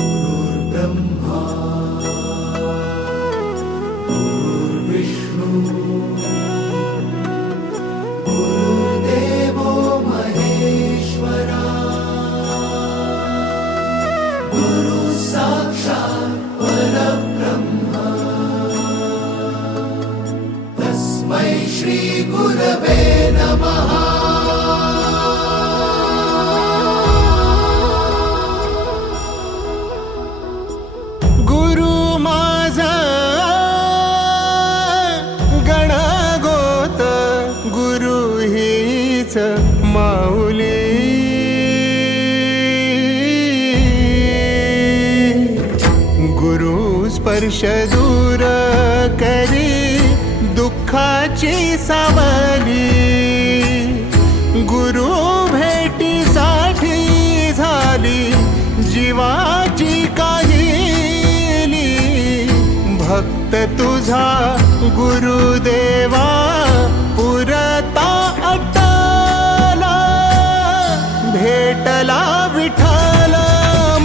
गुरुर्ब्रह्मा गुरुर्विष्णू गुरुर्देवो महेश्वरा गुरु साक्षात् परब्रह्म तस्मै श्री गुरवे नमः। गुरु माझा गणगोत गुरु हीच माऊली गुरु स्पर्श दूर करी दुःखाची सावली गुरु भेटीसाठी झाली जीवाची काहिली भक्त तुझा गुरुदेवा पुरता अट्टला भेटला विठ्ठल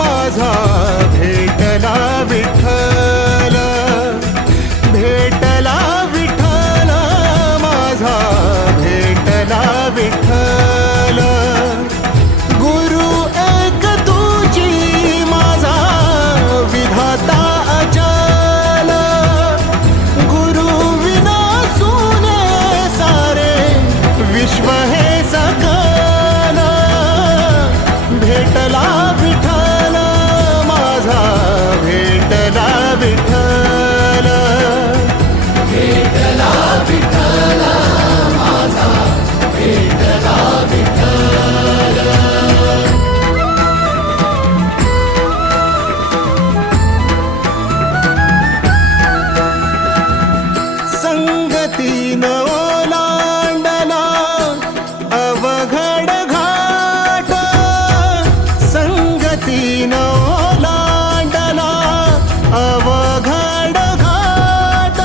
माझा भेटला विठ्ठल भेटला विठ्ठल माझा भेटला विठ्ठल गुरु एक तुझी माझा विधाता अचल गुरु विना सुने सारे विश्व हे सकल भेटला विठ्ठल माझा भेटला विठ्ठल भेटला विठ्ठल माझा भेटला विठ्ठल। संगतीन ओलांडला अवघड घाट संगतीन ओलांडला अवघड घाट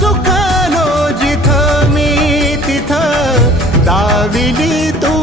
चुकलो जिथं मी तिथं दाविली तू